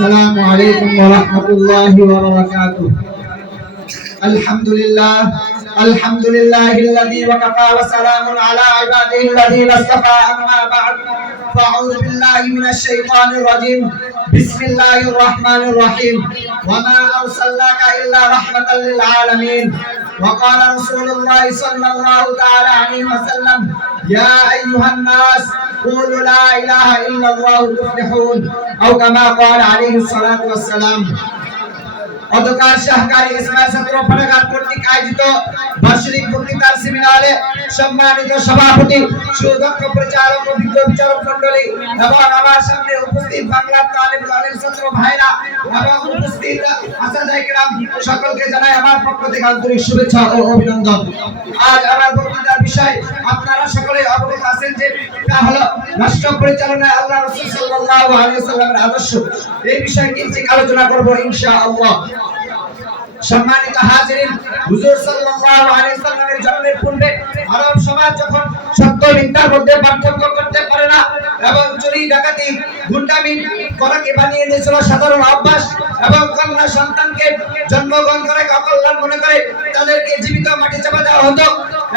السلام عليكم ورحمة الله وبركاته. الحمد لله الذي وكفى وسلام على عباده الذين اصطفى. أما بعد فأعوذ بالله من الشيطان الرجيم. بسم الله الرحمن الرحيم. وما أرسلناك إلا رحمة للعالمين. وقال رسول الله صلى الله تعالى عليه وسلم: يا أيها الناس قولوا لا إله إلا الله تفلحون، أو كما قال عليه الصلاة والسلام. অতকার সহকারী ইসমাইল ছাত্র পাঠাগার কর্তৃক আয়োজিত বার্ষিক বক্তৃতার সেমিনারে সম্মানিত সভাপতি, সুদক্ষ পরিচালক, অভিজ্ঞ বিচারক মণ্ডলী এবং আমার সামনে উপস্থিত বাংলার তালিবুল আলিম ছাত্র ভাইরা এবং উপস্থিত আসাদায়ে কেরাম সকলকে জানাই আমার পক্ষ থেকে আন্তরিক শুভেচ্ছা ও অভিনন্দন। আজ আমার বক্তৃতার বিষয় আপনারা সকলেই অবগত আছেন যে তা হলো রাষ্ট্র পরিচালনায় আল্লাহ রাসূল সাল্লাল্লাহু আলাইহি ওয়াসাল্লামের আদর্শ। এই বিষয়ে কিছু আলোচনা করব ইনশাআল্লাহ। সম্মানিত হাজিরিন, হুজুর সাল্লাল্লাহু আলাইহি ওয়াসাল্লামের জন্মের পূর্বে আরব সমাজ যখন সত্য মিথ্যার মধ্যে পার্থক্য করতে পারে না এবং চুরি ডাকাতি গুন্ডামি করাকে বানিয়ে নিয়েছিল সাধারণ অভ্যাস এবং কন্যা সন্তানকে জন্মগ্রহণ করে অকল্যাণ মনে করে তাদেরকে জীবিত মাটি চাপা দেওয়া হতো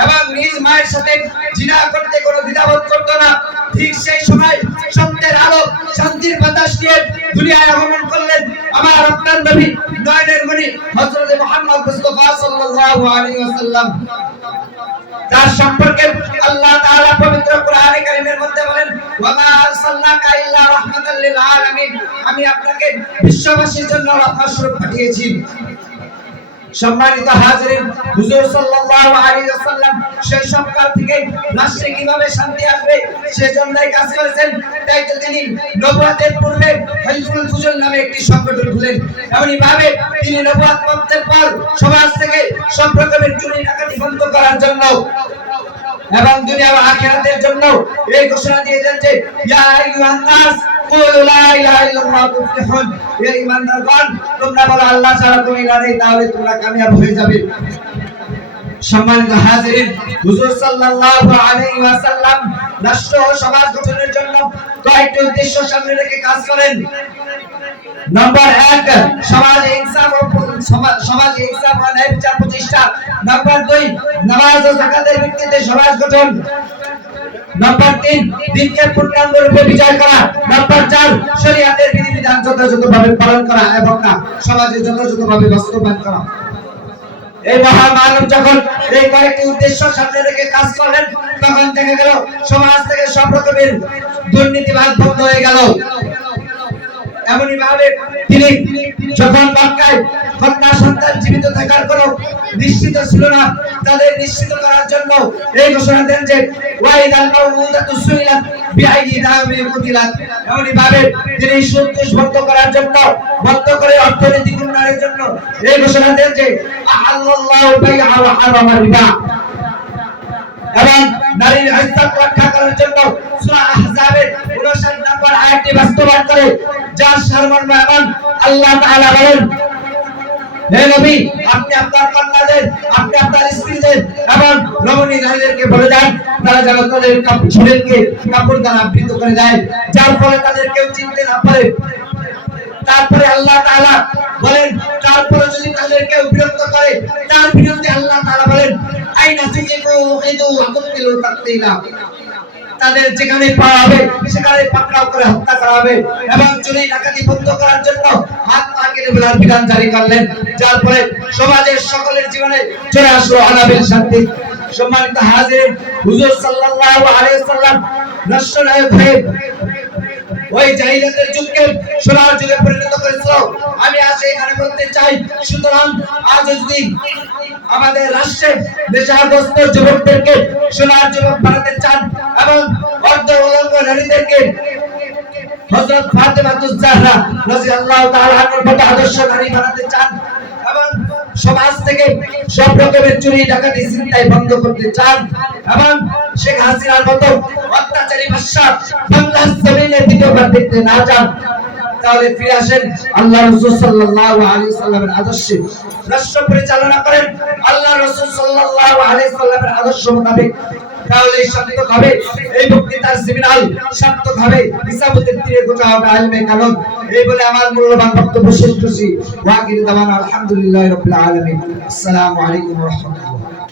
এবং নিজ মায়ের সাথে জিনা করতে কোনো দ্বিধাবোধ করতো না। ঠিক সেই সময় সত্যের আলো, শান্তির বাতাস নিয়ে দুনিয়ায় আগমন করলেন আমার আপনার নবী, নয়নের মণি হযরত মুহাম্মদ মুস্তাফা সাল্লাল্লাহু আলাইহি ওয়াসাল্লাম। তার সম্পর্কে আল্লাহ তাআলা পবিত্র কোরআনে কারীমের মধ্যে বলেন: ওয়ামা আরসালনাকা ইল্লা রাহমাতাল লিল আলামিন, আমি আপনাকে বিশ্ববাসীর জন্য রহমত স্বরূপ পাঠিয়েছি। সম্মানিত হাজিরিন, হুজুর সাল্লাল্লাহু আলাইহি ওয়াসাল্লাম সেই সকাল থেকে রাষ্ট্রে কিভাবে শান্তি আসবে সেজন্যই কাজ করেছেন। তাই তো তিনি নবুয়তের পূর্বে হিলফুল ফুজুল নামে একটি সংগঠন খুলেন। এমনই ভাবে তিনি নবুয়ত প্রাপ্তির পর সমাজ থেকে সব রকমের চুরি ডাকাতি বন্ধ করার জন্য এবং দুনিয়া ও আখিরাতের জন্য এই ঘোষণা দিয়েছেন যে ইয়া আইয়ুহান নাস কুলু লা ইলাহা ইল্লাল্লাহ তুফলিহুন, হে ঈমানদারগণ তোমরা বলো আল্লাহ ছাড়া কোনো ইলাহ নেই, তাহলে তোমরা কামিয়াব হয়ে যাবে। সম্মানিত হাজিরিন, হুজুর সাল্লাল্লাহু আলাইহি ওয়াসাল্লাম রাষ্ট্র ও সমাজ গঠনের জন্য কয়েকটি উদ্দেশ্য সামনে রেখে কাজ করেন। নাম্বার 1, সমাজে ইনসাফ ও ন্যায় বিচার প্রতিষ্ঠা। নাম্বার 2, নামাজ ও যাকাতের ভিত্তিতে সমাজ গঠন। নাম্বার 3, দিনকে পূর্ণাঙ্গ রূপে বিজয় করা। নাম্বার 4, শরীয়তের বিধিবিধান যথাযথভাবে পালন করা এবং সমাজে যথাযথভাবে বাস্তবায়ন করা। এই মহামানব যখন এই কয়েকটি উদ্দেশ্য সামনে রেখে কাজ করলেন, তখন দেখা গেল সমাজ থেকে সব রকমের দুর্নীতিবাদ বন্ধ হয়ে গেল। এমনই ভাবে তিনি যখন মক্কায় কন্যা সন্তান জীবিত থাকার কোনো নিশ্চিত ছিল না, তাদের নিশ্চিত করার জন্য এই ঘোষণা দেন যে ওয়াইদাল মাউউদাতু সুইলাত বিআইয়ি দামিন কুতিলাত। এমনই ভাবে তিনি সুদ বন্ধ করার জন্য, বন্ধ করে অর্থনৈতিক উন্নয়নের জন্য এই ঘোষণা দেন যে আল্লাহু বাইআ ওয়া হারামা রিবা। এবং নারীর ইজ্জত রক্ষা করার জন্য সূরা আহজাবের 59 নম্বর আয়াতটি বাস্তবায়ন করে, যার সারমর্ম এমন: আল্লাহ তাআলা বলেন, হে নবী, আপনি আপনার কন্যাদের, আপনি আপনার স্ত্রীদের এবং রমণী নারীদেরকে বলে দেন তারা যেন তাদের শরীরকে কাপড় দ্বারা আবৃত করে দেয়, যার ফলে তাদের কেউ চিনতে না পারে। তারপরে আল্লাহ তাআলা বলেন, তারপরে যদি তাদের কেউ বিরক্ত করে, তার বিরুদ্ধে আল্লাহ তাআলা বলেন, আইনা তুজিবু ইদু আকুতিলু তাকতিলা, তাদের যেখানে পাওয়া হবে সেখানে পাকড়াও করে হত্যা করা হবে। এবং চুরি ডাকাতি বন্ধ করার জন্য হাত পা কেটে ফেলার বিধান জারি করলেন, যার ফলে সমাজের সকলের জীবনে চলে আসলো আলাবিল শান্তি। সম্মানিত হাজির, হুজুর সাল্লাল্লাহু আলাইহি ওয়াসাল্লাম রাষ্ট্রনায়ক হয়ে ওই জাহিলিয়াতের যুগকে সোনার যুগে পরিণত করেছিল। আমি আজ এখানে বলতে চাই, সুতরাং আজ যদি আমাদের রাষ্ট্রে নেশাগ্রস্ত যুবকদেরকে সোনার যুবক বানাতে চান এবং অর্ধ উলঙ্গ নারীদেরকে হযরত ফাতেমাতুজ জাহরা রাদিয়াল্লাহু তাআলা আনহার মতো আদর্শ নারী বানাতে চান এবং সমাজ থেকে সব রকমের চুরি ডাকাতি ছিনতাই বন্ধ করতে চান এবং শেখ হাসিনার মতো অত্যাচারী বাদশা বাংলার জমিনে দ্বিতীয়বার দেখতে না চান, তাহলে ফিরে আসেন আল্লাহ রাসূল সাল্লাল্লাহু আলাইহি ওয়াসাল্লামের আদর্শে রাষ্ট্র পরিচালনা করেন। আল্লাহ রাসূল সাল্লাল্লাহু আলাইহি ওয়াসাল্লামের আদর্শ মোতাবেক তাহলেই সার্থক হবে এই বক্তৃতার সেমিনার, সার্থক হবে ইসাবতের তীরে গোটা হবে আলমে কালাম। এই বলে আমার মূল্যবান বক্তব্য শেষ করছি। ওয়া আখিরু দাওয়ানা আলহামদুলিল্লাহি রাব্বিল আলামিন। আসসালামু আলাইকুম ওয়া রাহমাতুল্লাহ।